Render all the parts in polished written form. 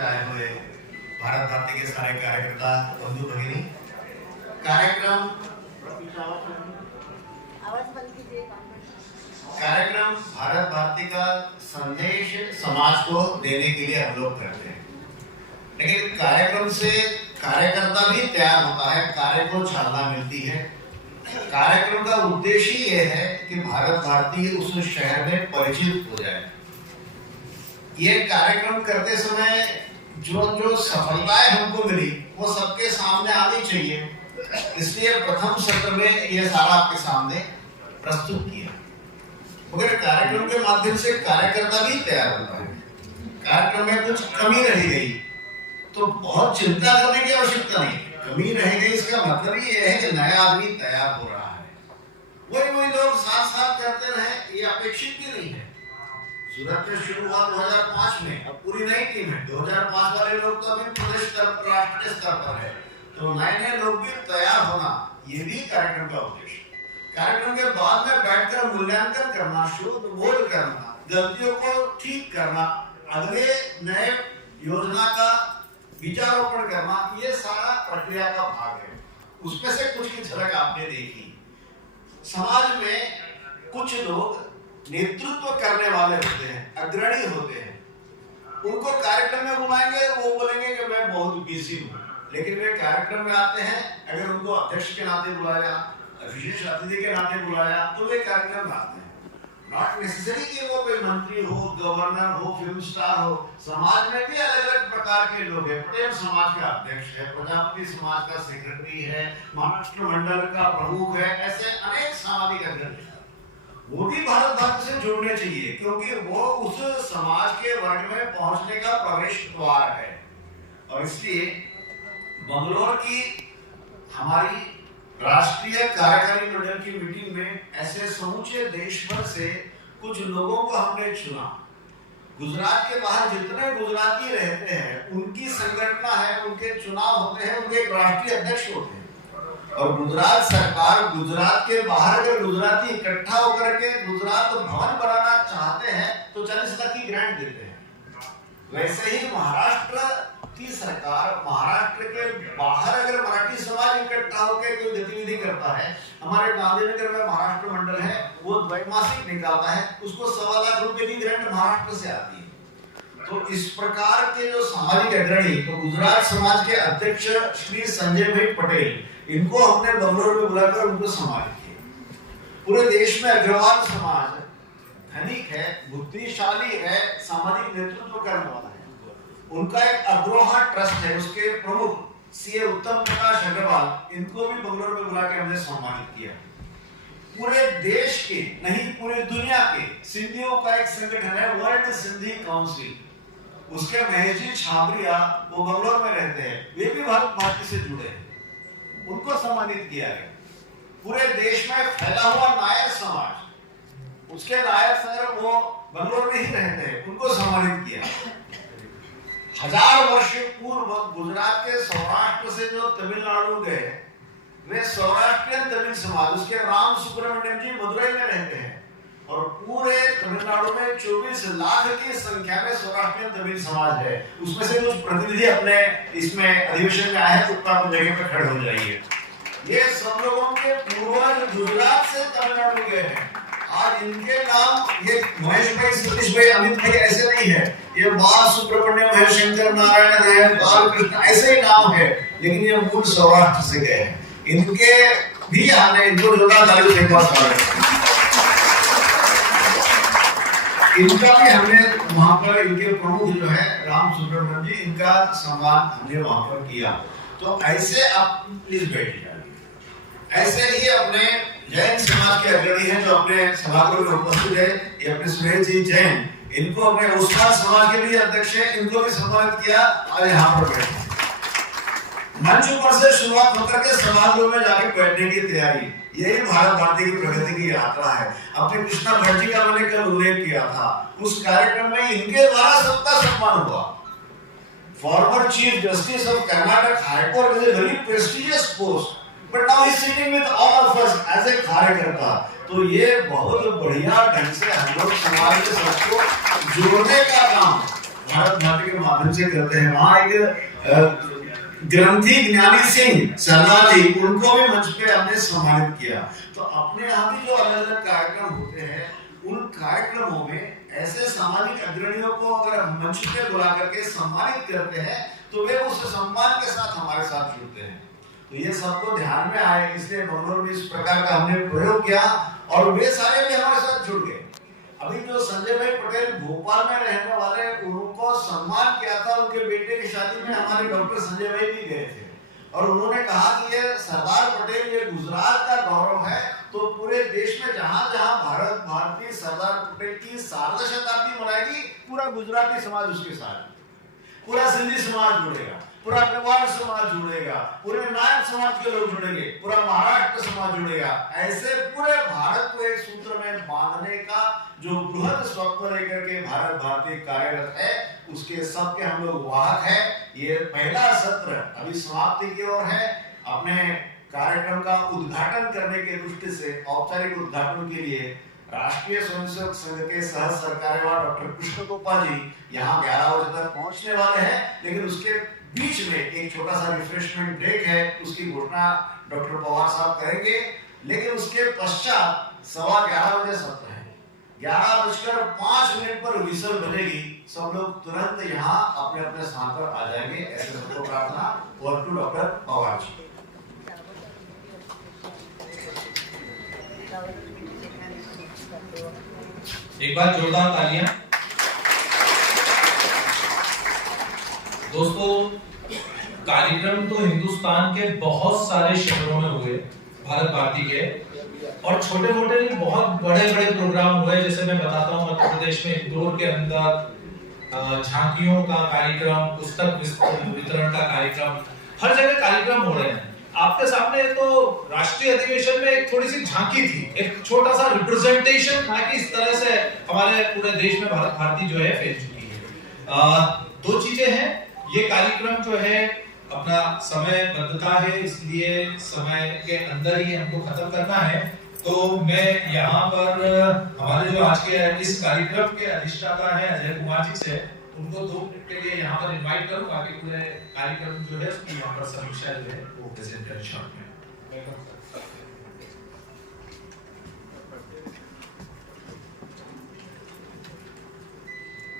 आए हुए भारत भारती के सारे कार्यकर्ता बंधु भगिनी कार्यक्रम भारत भारती का संदेश समाज को देने के लिए हम लोग करते हैं, लेकिन कार्यक्रम से कार्यकर्ता भी तैयार होता है, कार्य को चालना मिलती है। कार्यक्रम का उद्देश्य ये है कि भारत भारती उस शहर में परिचित हो जाए। ये कार्यक्रम करते समय जो सफलताएं हमको मिली वो सबके सामने आनी चाहिए, इसलिए प्रथम सत्र में ये सारा आपके सामने प्रस्तुत किया। मगर कार्यक्रम के माध्यम से कार्यकर्ता भी तैयार होता है। कार्यक्रम में कुछ कमी रह गई तो बहुत चिंता करने की आवश्यकता नहीं। कमी रह गई इसका मतलब ये है कि नया आदमी तैयार हो रहा है। वही लोग साथ साथ करते रहे, ये अपेक्षित भी नहीं है। सूरत में शुरू हुआ 2005 में, अब पूरी नई टीम है। 2005 वाले लोग तो अभी प्रदेश स्तर पर, राष्ट्रीय स्तर पर है, तो नए लोग भी तैयार होना, ये भी कार्यक्रम का उद्देश्य। कार्यक्रम के बाद में बैठकर मूल्यांकन करना, शुद्ध बोध करना, गलतियों को ठीक करना, अगले नए योजना का विचारोपण करना, ये सारा प्रक्रिया का भाग है। उसमें से कुछ की झलक आपने देखी। समाज में कुछ लोग नेतृत्व करने वाले होते हैं, अग्रणी होते हैं, उनको कार्यक्रम में बुलाएंगे, वो बोलेंगे कि मैं बहुत बिजी हूँ, लेकिन वे कार्यक्रम में आते हैं। अगर उनको अध्यक्ष के नाते बुलाया, विशेष अतिथि के नाते बुलाया, तो वे कार्यक्रम में आते हैं। नॉट नेसेसरी कि वो कोई मंत्री हो, गवर्नर हो, फिल्म स्टार हो। समाज में भी अलग अलग प्रकार के लोग हैं। पटेल समाज का अध्यक्ष है, प्रजापति समाज का सेक्रेटरी है, महाराष्ट्र मंडल का प्रमुख है, ऐसे अनेक सामाजिक अग्रणी हैं। वो भी भारत भारती से जुड़ने चाहिए, क्योंकि वो उस समाज के वर्ग में पहुंचने का प्रवेश द्वार है। और इसलिए बंगलोर की हमारी राष्ट्रीय कार्यकारी मंडल की मीटिंग में ऐसे समूचे देश भर से कुछ लोगों को हमने चुना। गुजरात के बाहर जितने गुजराती रहते हैं, उनकी संगठना है, उनके चुनाव होते हैं, उनके एक राष्ट्रीय अध्यक्ष होते हैं। और गुजरात सरकार, गुजरात के बाहर अगर गुजराती इकट्ठा होकर के गुजरात भवन बनाना चाहते हैं तो 40 लाख की ग्रांट देते हैं। वैसे ही महाराष्ट्र की सरकार, महाराष्ट्र के बाहर अगर मराठी समाज इकट्ठा होकर कोई गतिविधि करता है, हमारे गांधीनगर में महाराष्ट्र मंडल है, वो द्वैमासिक निकालता है, उसको 1.25 लाख रुपए की ग्रांट महाराष्ट्र से आती है। तो इस प्रकार के जो सामाजिक अग्रणी, तो गुजरात समाज के अध्यक्ष श्री संजय भाई पटेल, इनको हमने बंगलोर में बुलाकर उनको सम्मानित किया। पूरे देश में अग्रवाल समाज धनिक है, बुद्धिशाली है, सामाजिक नेतृत्व करने वाला है। उनका एक अग्रोहा ट्रस्ट है, उसके प्रमुख सीए उत्तम प्रकाश अग्रवाल, इनको भी बंगलोर में बुला के हमने सम्मानित किया। पूरे देश के नहीं, पूरी दुनिया के सिंधियों का एक संगठन है, वर्ल्ड सिंधी काउंसिल, उसके महेश जी छाबरिया, वो बंगलोर में रहते हैं, वे भी भारत भारती से जुड़े हैं, उनको सम्मानित किया है। पूरे देश में फैला हुआ नायर समाज, उसके नायर सर वो बंगलोर में ही रहते हैं, उनको सम्मानित किया। 1000 वर्ष पूर्व गुजरात के सौराष्ट्र से जो तमिलनाडु गए, वे सौराष्ट्रियन तमिल समाज, उसके राम सुब्रमण्यम जी मदुरई में रहते हैं, और पूरे तमिलनाडु में 24 लाख की संख्या में सौराष्ट्रियन तमिल समाज है। उसमें से कुछ प्रतिनिधि अपने इसमें अधिवेशन में आए, तो आप जगह पे खड़े हो जाइए। ये सब लोगों के पूर्वज गुजरात से तमिलनाडु गए हैं। आज इनके नाम, ये महेश भाई, सतीश भाई, अमित भाई ऐसे नहीं है, ये बाल सुब्रमण्यम है, शंकर नारायण है, बालकृष्ण, ऐसे ही नाम है, लेकिन ये मूल सौराष्ट्र से गए हैं। इनके भी हमने इनको जोरदार से इनका भी हमने वहां पर, इनके प्रमुख जो है राम सुब्रमण्यम जी, इनका सम्मान हमने वहां पर किया। तो ऐसे आप प्लीज बैठ जाइए। ऐसे ही अपने जैन समाज के अग्रणी हैं जो अपने सभागृह में उपस्थित है, ये अपने सुरेश जी जैन, इनको अपने उस्ताद समाज के भी अध्यक्ष हैं, इनको भी सम्मानित किया और यहाँ पर बैठे। मंच पर से शुरुआत होकर के सभागृह में जाके बैठने की तैयारी, यही भारत भारती की प्रगति की यात्रा है। अपने कृष्णा भट्ट जी का मैंने कल उल्लेख किया था, उस कार्यक्रम में इनके द्वारा सबका सम्मान हुआ। Former chief justice of Karnataka high court is a very prestigious post, but now he is sitting with all of us as a कार्यकर्ता। तो ये बहुत बढ़िया ढंग से हम लोग समाज के सबको जोड़ने का काम भारत भारती के माध्यम से करते हैं। वहाँ एक ग्रंथी ज्ञानी सिंह शर्मा जी, उनको भी मंच पे हमने सम्मानित किया। तो अपने यहाँ भी जो अलग अलग कार्यक्रम होते हैं, उन कार्यक्रमों में ऐसे सामाजिक अग्रणियों को अगर मंच पे बुला करके सम्मानित करते हैं तो वे उस सम्मान के साथ हमारे साथ जुड़ते हैं। तो ये सबको ध्यान में आए, इसलिए मंगलोर में इस प्रकार का हमने प्रयोग किया और वे सारे भी हमारे साथ जुड़ गए। अभी जो संजय भाई पटेल भोपाल में रहने वाले, उनको सम्मान किया था, उनके बेटे की शादी में हमारे डॉक्टर संजय भाई भी गए थे और उन्होंने कहा कि ये सरदार पटेल ये गुजरात का गौरव है। तो पूरे देश में जहां जहां भारत भारती सरदार पटेल की सार्ध शताब्दी मनाएगी, पूरा गुजराती समाज उसके साथ, पूरा सिंधी समाज जुड़ेगा, पूरा मेवाड़ समाज जुड़ेगा, पूरे नायक समाज के लोग जुड़ेंगे, पूरा महाराष्ट्र समाज जुड़ेगा। ऐसे पूरे भारत को एक सूत्र में बांधने का जो बृहद स्वप्न लेकर के भारत भारती कार्यरत है, उसके सबके हम लोग वाहक है। ये पहला सत्र अभी समाप्ति की ओर है। अपने कार्यक्रम का उद्घाटन करने के दृष्टि से औपचारिक उद्घाटन के लिए राष्ट्रीय स्वयंसेवक संघ के सह सरकार्यवाह डॉक्टर कृष्ण गोपाल जी यहाँ 11 बजे तक पहुंचने वाले हैं, लेकिन उसके बीच में एक छोटा सा रिफ्रेशमेंट ब्रेक है, उसकी घोषणा डॉक्टर पवार साहब करेंगे। लेकिन उसके पश्चात 11:15 बजे सत्र है, 11:05 पर विसल बजेगी। सब लोग तुरंत यहाँ अपने अपने स्थान पर आ जाएंगे, ऐसे सबको प्रार्थना। और टू डॉक्टर पवार जी। एक बार जोरदार तालियां। दोस्तों, कार्यक्रम तो हिंदुस्तान के बहुत सारे शहरों में हुए भारत भारती के, और छोटे मोटे नहीं बहुत बड़े बड़े प्रोग्राम हुए। जैसे मैं बताता हूँ, मध्य प्रदेश में इंदौर के अंदर झांकियों का कार्यक्रम, पुस्तक वितरण का कार्यक्रम, हर जगह कार्यक्रम हो रहे हैं। आपके सामने तो राष्ट्रीय अधिवेशन में एक थोड़ी सी झांकी थी, एक छोटा सा रिप्रेजेंटेशन था कि इस तरह से हमारे पूरे देश में भारत भारती जो है फैल चुकी है। दो चीजें हैं, ये कार्यक्रम जो है अपना समयबद्धता है, इसलिए समय के अंदर ही हमको खत्म करना है। तो मैं यहाँ पर हमारे जो आज के इस कार्यक्रम के अधिष्ठाता है अजय कुमार जी से, उनको 2 मिनट के लिए यहाँ पर इनवाइट करूँ, बाकी पूरे कार्यक्रम जो है उसकी यहाँ पर समीक्षा जो है वो प्रेजेंट करें शॉर्ट में।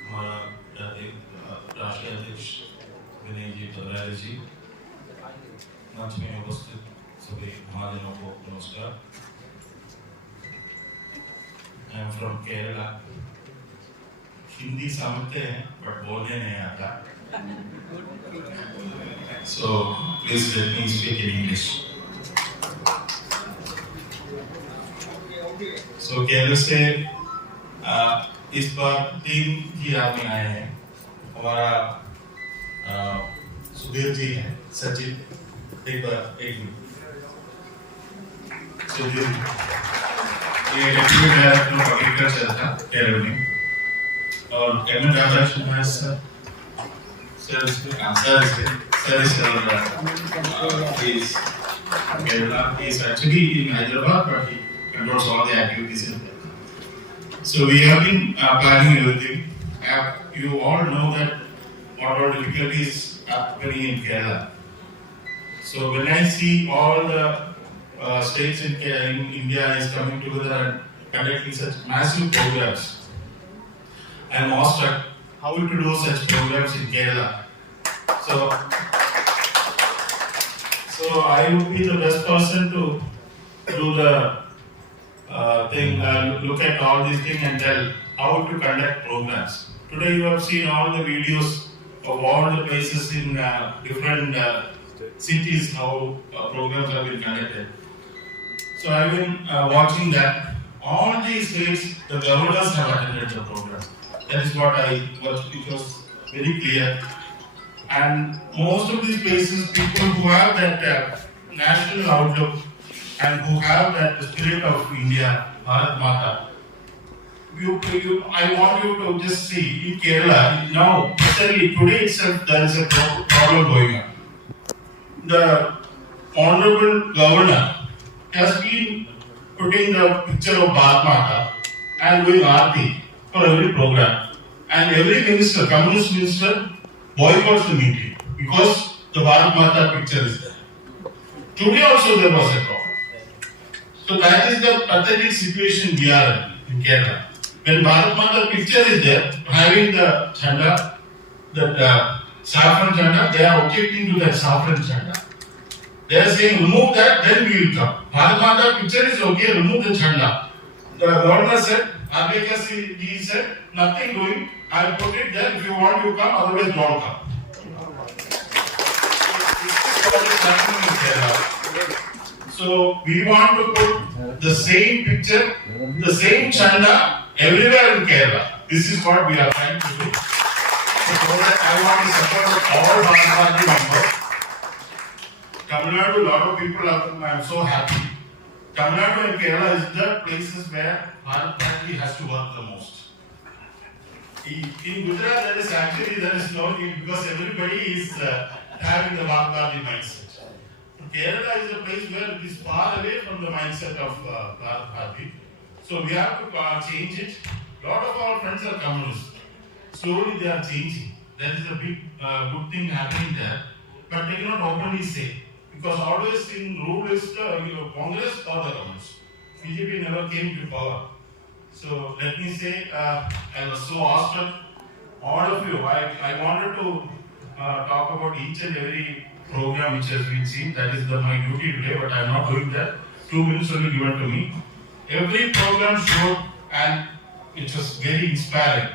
हमारा राष्ट्रीय अध्यक्ष विनय जी टकराले जी, मंच में उपस्थित सभी महाजनों को नमस्कार। I am from Kerala. Hindi समझते हैं बट बोलने नहीं आता, so please let me speak in English. So Kerala से इस बार 3 ही आदमी आए हैं। हमारा सुधीर जी हैं, सचिन, एक मिनट, सुधीर ये डेप्यूटी डायरेक्टर ऑफ एग्रीकल्चर था केरल में, और MN Radhakrishna Kumar sir is Kerala. He is actually in Hyderabad, but he controls all the activities in Kerala. So we have been planning everything. You all know that what are difficulties happening in Kerala. So when I see all the states in India is coming together and conducting such massive programs, I am awestruck how to do such programs in Kerala. So I would be the best person to do the thing, look at all these things and tell how to conduct programs. Today you have seen all the videos of all the places in different cities, how programs have been conducted. So I've been watching that. All these states, the governors have attended the program. That is what it was very clear. And most of these places, people who have that national outlook and who have that spirit of India, Bharat Mata, I want you to just see in Kerala now, especially today itself, there is a problem going on. The Honorable Governor has been putting the picture of Bharat Mata and doing Aarti for every program. and every minister, communist minister, boycotts the meeting because the Bharat Mata picture is there. Today also there was a problem. So that is the pathetic situation we are in Kerala. When Bharat Mata picture is there, having the chanda, that saffron chanda, they are objecting to that saffron chanda. They are saying remove that, then we will come. Bharat Mata picture is okay, remove the chanda. The governor said, Ambedkar he said, nothing doing, I will put it there, if you want you come, otherwise don't come. So we want to put the same picture, the same chanda everywhere in Kerala. This is what we are trying to do. So that I want to support all Bharat Party members. Tamil Nadu, a lot of people are, I am so happy. Tamil Nadu and Kerala is the places where Bharat Party has to work the most. In Gujarat, there is no need because everybody is having the Bharat Party mindset. Kerala is a place where it is far away from the mindset of Bharat Party. So we have to change it. A lot of our friends are communists. Slowly they are changing. That is a big good thing happening there. But they cannot openly say. Because always in rule is the Congress or the communists. BJP never came to power. So let me say, I was so awestruck. All of you, I wanted to talk about each and every program which has been seen. That is my duty today, but I am not doing that. 2 minutes only given to me. Every program showed, and it was very inspiring.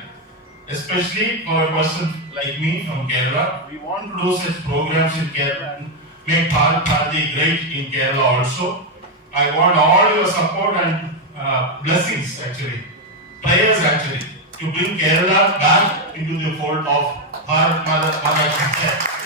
Especially for a person like me from Kerala. We want to do such programs in Kerala and make Bharat Party great in Kerala also. I want all your support and blessings actually, prayers actually, to bring Kerala back into the fold of Bharat Mata.